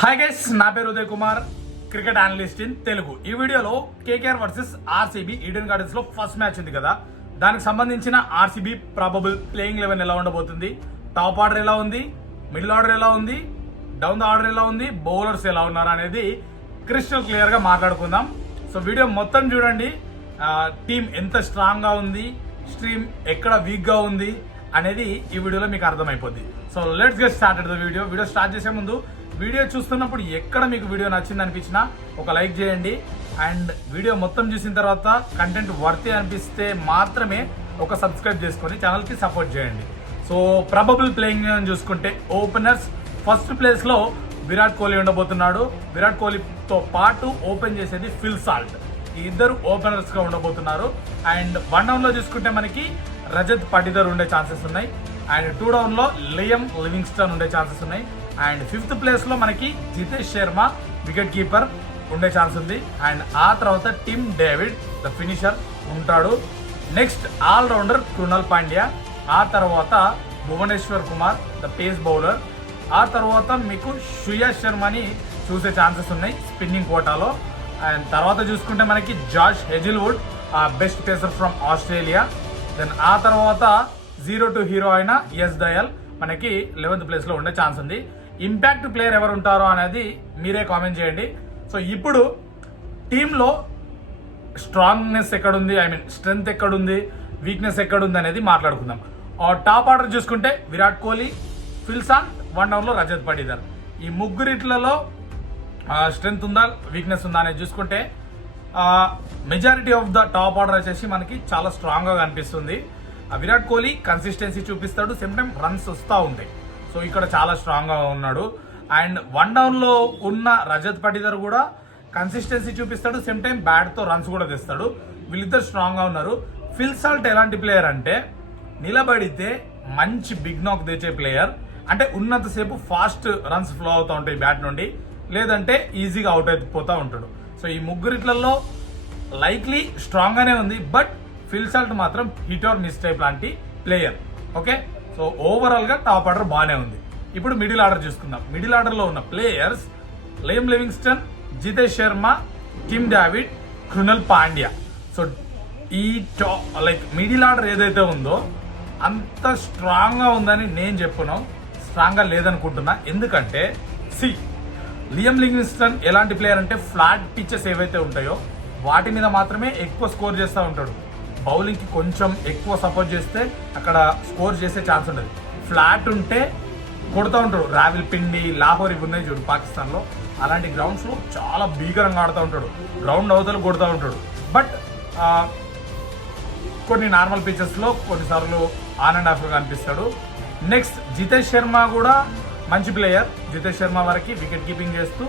Hi guys, నా పేరు Uday Kumar, cricket analyst in Telugu. ఈ వీడియోలో KKR versus RCB Eden gardens లో ఫస్ట్ మ్యాచ్ ఉంది కదా, దానికి సంబంధించిన ఆర్సీబీ ప్రాబబుల్ ప్లేయింగ్ 11 ఎలా ఉండబోతుంది, టాప్ ఆర్డర్ ఎలా ఉంది, మిడిల్ ఆర్డర్ ఎలా ఉంది, డౌన్ ద ఆర్డర్ ఎలా ఉంది, బౌలర్స్ ఎలా ఉన్నారు అనేది క్రిస్టల్ క్లియర్ గా మాట్లాడుకుందాం. సో వీడియో మొత్తం చూడండి. టీం ఎంత స్ట్రాంగ్ గా ఉంది, స్ట్రీమ్ ఎక్కడ వీక్ గా ఉంది అనేది ఈ వీడియోలో మీకు అర్థమైపోద్ది. So let's get started the video. Video start చేసే ముందు వీడియో చూస్తున్నప్పుడు ఎక్కడ మీకు వీడియో నచ్చింది అనిపించినా ఒక లైక్ చేయండి. అండ్ వీడియో మొత్తం చూసిన తర్వాత కంటెంట్ వర్తీ అనిపిస్తే మాత్రమే ఒక సబ్స్క్రైబ్ చేసుకొని ఛానల్కి సపోర్ట్ చేయండి. సో ప్రాబబుల్ ప్లేయింగ్ చూసుకుంటే ఓపెనర్స్ ఫస్ట్ ప్లేస్లో విరాట్ కోహ్లీ ఉండబోతున్నాడు. విరాట్ కోహ్లీతో పాటు ఓపెన్ చేసేది ఫిల్ సాల్ట్. ఈ ఇద్దరు ఓపెనర్స్గా ఉండబోతున్నారు. అండ్ 1 డౌన్లో చూసుకుంటే మనకి రజత్ పటిదర్ ఉండే ఛాన్సెస్ ఉన్నాయి. అండ్ 2 డౌన్లో లియం లివింగ్స్టన్ ఉండే ఛాన్సెస్ ఉన్నాయి. అండ్ 5th ప్లేస్లో మనకి జితేష్ శర్మ వికెట్ కీపర్ ఉండే ఛాన్స్ ఉంది. అండ్ ఆ తర్వాత టిమ్ డేవిడ్ ద ఫినిషర్ ఉంటాడు. Next allrounder Krunal Pandya. ఆ తర్వాత Bhuvneshwar Kumar the pace bowler. ఆ తర్వాత మీకు శ్రేయస్ శర్మని చూసే ఛాన్సెస్ ఉన్నాయి స్పిన్నింగ్ కోటాలో. అండ్ తర్వాత చూసుకుంటే మనకి Josh Hazlewood best pacer from Australia. Then ఆ తర్వాత 0 to హీరో అయిన ఎస్ దయాల్ మనకి 11th ప్లేస్లో ఉండే ఛాన్స్ ఉంది. ఇంపాక్ట్ ప్లేయర్ ఎవరు ఉంటారో అనేది మీరే కామెంట్ చేయండి. సో ఇప్పుడు టీంలో స్ట్రాంగ్నెస్ ఎక్కడుంది, స్ట్రెంగ్త్ ఎక్కడుంది, వీక్నెస్ ఎక్కడుంది అనేది మాట్లాడుకుందాం. టాప్ ఆర్డర్ చూసుకుంటే విరాట్ కోహ్లీ, ఫిల్ సాల్ట్, 1 డౌన్లో రజత్ పటిదర్. ఈ ముగ్గురిట్లలో స్ట్రెంగ్త్ ఉందా, వీక్నెస్ ఉందా అనేది చూసుకుంటే majority of the top order వచ్చేసి మనకి చాలా స్ట్రాంగ్గా కనిపిస్తుంది. విరాట్ కోహ్లీ కన్సిస్టెన్సీ చూపిస్తాడు, సేమ్ టైం రన్స్ వస్తూ ఉంటాయి. సో ఇక్కడ చాలా స్ట్రాంగ్గా ఉన్నాడు. అండ్ 1 డౌన్లో ఉన్న రజత్ పటిదర్ కూడా కన్సిస్టెన్సీ చూపిస్తాడు, సేమ్ టైం బ్యాట్తో రన్స్ కూడా తెస్తాడు. వీళ్ళిద్దరు స్ట్రాంగ్గా ఉన్నారు. ఫిల్ సాల్ట్ ఎలాంటి ప్లేయర్ అంటే నిలబడితే మంచి బిగ్ నాక్ తెచ్చే ప్లేయర్. అంటే ఉన్నంతసేపు ఫాస్ట్ రన్స్ ఫ్లో అవుతూ ఉంటాయి బ్యాట్ నుండి, లేదంటే ఈజీగా అవుట్ అయిపోతూ ఉంటాడు. సో ఈ ముగ్గురిట్లలో లైక్లీ స్ట్రాంగ్గానే ఉంది. బట్ ఫిల్ సాల్ట్ మాత్రం హిట్ ఆర్ మిస్ టైప్ లాంటి ప్లేయర్. ఓకే, సో ఓవరాల్గా టాప్ ఆర్డర్ బాగానే ఉంది. ఇప్పుడు మిడిల్ ఆర్డర్ చూసుకుందాం. మిడిల్ ఆర్డర్లో ఉన్న players Liam Livingstone, Jitesh Sharma, Tim David, Krunal Pandya. So ఈ మిడిల్ ఆర్డర్ ఏదైతే ఉందో అంత స్ట్రాంగ్గా ఉందని నేను చెప్పును, స్ట్రాంగ్గా లేదనుకుంటున్నా. ఎందుకంటే లియం లివింగ్స్టన్ ఎలాంటి ప్లేయర్ అంటే ఫ్లాట్ పిచెస్ ఏవైతే ఉంటాయో వాటి మీద మాత్రమే ఎక్కువ స్కోర్ చేస్తూ ఉంటాడు. బౌలింగ్కి కొంచెం ఎక్కువ సపోర్ట్ చేస్తే అక్కడ స్కోర్ చేసే ఛాన్స్ ఉంటుంది. ఫ్లాట్ ఉంటే కొడుతూ ఉంటాడు. రావిల్పిండి, లాహోర్ ఇవి ఉన్నాయి చూడు పాకిస్తాన్లో, అలాంటి గ్రౌండ్స్లో చాలా భీకరంగా ఆడుతూ ఉంటాడు. గ్రౌండ్ అవతలు కొడుతూ ఉంటాడు. బట్ కొన్ని నార్మల్ పిచెస్లో కొన్నిసార్లు ఆన్ అండ్ ఆఫ్గా కనిపిస్తాడు. నెక్స్ట్ జితేష్ శర్మ కూడా మంచి ప్లేయర్. జితేష్ శర్మ వరకు వికెట్ కీపింగ్ చేస్తూ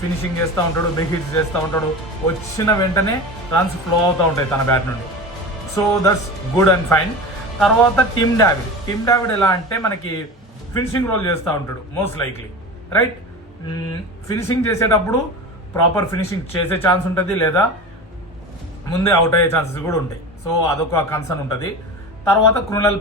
ఫినిషింగ్ చేస్తూ ఉంటాడు, బిగ్ హిట్స్ చేస్తూ ఉంటాడు. వచ్చిన వెంటనే రన్స్ ఫ్లో అవుతూ ఉంటాయి తన బ్యాట్ నుండి. So that's good and fine. తర్వాత టిమ్ డేవిడ్ ఎలా అంటే మనకి ఫినిషింగ్ రోల్ చేస్తూ ఉంటాడు మోస్ట్ లైక్లీ, రైట్. ఫినిషింగ్ చేసేటప్పుడు ప్రాపర్ ఫినిషింగ్ చేసే ఛాన్స్ ఉంటుంది, లేదా ముందే అవుట్ అయ్యే ఛాన్సెస్ కూడా ఉంటాయి. సో అదొక కన్సర్న్ ఉంటుంది. తర్వాత కృణాల్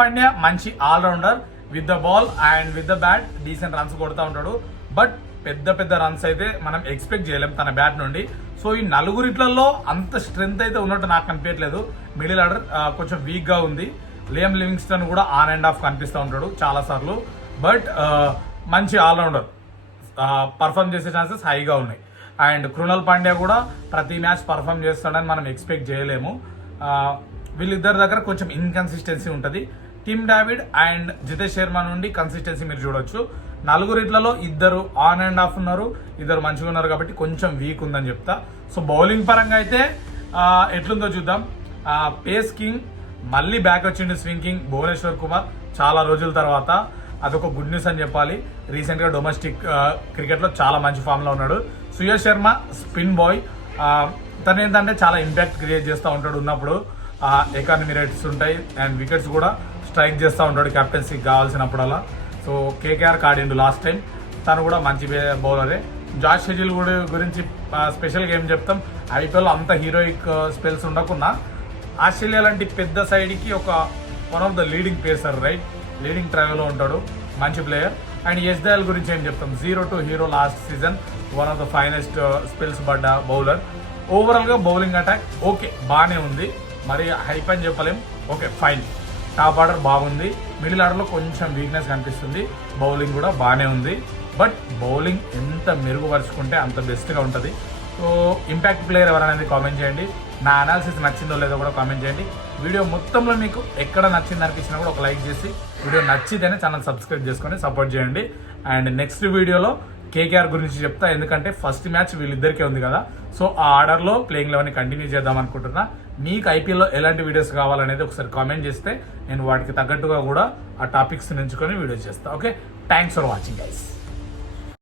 పాండ్యా మంచి allrounder. With the ball and with the bat decent runs కొడుతూ ఉంటాడు. బట్ పెద్ద రన్స్ అయితే మనం ఎక్స్పెక్ట్ చేయలేం తన బ్యాట్ నుండి. సో ఈ నలుగురిట్లలో అంత స్ట్రెంగ్త్ అయితే ఉన్నట్టు నాకు కనిపించట్లేదు. మిడిల్ ఆర్డర్ కొంచెం వీక్గా ఉంది. లియం లివింగ్స్టన్ కూడా ఆన్ అండ్ ఆఫ్ కనిపిస్తూ ఉంటాడు చాలాసార్లు. బట్ మంచి ఆల్రౌండర్, పర్ఫామ్ చేసే ఛాన్సెస్ హైగా ఉన్నాయి. అండ్ కృణాల్ పాండ్యా కూడా ప్రతి మ్యాచ్ పర్ఫామ్ చేస్తాడని మనం ఎక్స్పెక్ట్ చేయలేము. వీళ్ళిద్దరి దగ్గర కొంచెం ఇన్కన్సిస్టెన్సీ ఉంటుంది. Tim David and Jitesh Sharma నుండి కన్సిస్టెన్సీ మీరు చూడొచ్చు. నలుగురిట్లలో ఇద్దరు ఆన్ అండ్ ఆఫ్ ఉన్నారు, ఇద్దరు మంచిగా ఉన్నారు, కాబట్టి కొంచెం వీక్ ఉందని చెప్తా. సో బౌలింగ్ పరంగా అయితే ఎట్లుందో చూద్దాం. పేస్ కింగ్ మళ్ళీ బ్యాక్ వచ్చిండు, స్వింగ్ కింగ్ భువనేశ్వర్ కుమార్ చాలా రోజుల తర్వాత. అదొక గుడ్ న్యూస్ అని చెప్పాలి. రీసెంట్గా డొమెస్టిక్ క్రికెట్లో చాలా మంచి ఫామ్లో ఉన్నాడు. Shreyas Sharma spin boy. తను ఏంటంటే చాలా ఇంపాక్ట్ క్రియేట్ చేస్తూ ఉంటాడు ఉన్నప్పుడు. ఎకానమీ రేట్స్ ఉంటాయి అండ్ వికెట్స్ కూడా స్ట్రైక్ చేస్తూ ఉంటాడు కెప్టెన్సీకి కావాల్సినప్పుడల్లా. సో కేకేఆర్ ఆడిండు లాస్ట్ టైం, తను కూడా మంచి బౌలరే. జాష్ హెజిల్వుడ్ గురించి స్పెషల్గా ఏం చెప్తాం, ఐపీఎల్ అంత హీరోయిక్ స్పెల్స్ ఉండకున్నా ఆస్ట్రేలియా లాంటి పెద్ద సైడ్కి ఒక one of the leading pacer, right, leading ట్రైవ్లో ఉంటాడు, మంచి ప్లేయర్. అండ్ యష్ దయాల్ గురించి ఏం చెప్తాం, 0 to hero last season, one of the finest spills పడ్డ బౌలర్. ఓవరాల్గా బౌలింగ్ అటాక్ ఓకే బాగానే ఉంది, మరి హైప్ అని చెప్పలేం, ఓకే ఫైన్. టాప్ ఆర్డర్ బాగుంది, మిడిల్ ఆర్డర్లో కొంచెం వీక్నెస్ కనిపిస్తుంది, బౌలింగ్ కూడా బాగానే ఉంది. బట్ బౌలింగ్ ఎంత మెరుగుపరుచుకుంటే అంత బెస్ట్గా ఉంటుంది. సో ఇంపాక్ట్ ప్లేయర్ ఎవరనేది కామెంట్ చేయండి, నా అనాలిసిస్ నచ్చిందో లేదో కూడా కామెంట్ చేయండి. వీడియో మొత్తంలో మీకు ఎక్కడ నచ్చింది అనిపించినా కూడా ఒక లైక్ చేసి, వీడియో నచ్చితేనే ఛానల్ సబ్స్క్రైబ్ చేసుకొని సపోర్ట్ చేయండి. అండ్ నెక్స్ట్ వీడియోలో కేకేఆర్ గురించి చెప్తా, ఎందుకంటే ఫస్ట్ మ్యాచ్ వీళ్ళిద్దరికే ఉంది కదా. సో ఆ ఆర్డర్లో ప్లేయింగ్ 11 కంటిన్యూ చేద్దాం అనుకుంటున్నా. మీకు ఐపీఎల్లో ఎలాంటి వీడియోస్ కావాలనేది ఒకసారి కామెంట్ చేస్తే నేను వాటికి తగ్గట్టుగా కూడా ఆ టాపిక్స్ ఎంచుకొని వీడియోస్ చేస్తాను. Okay, thanks for watching guys.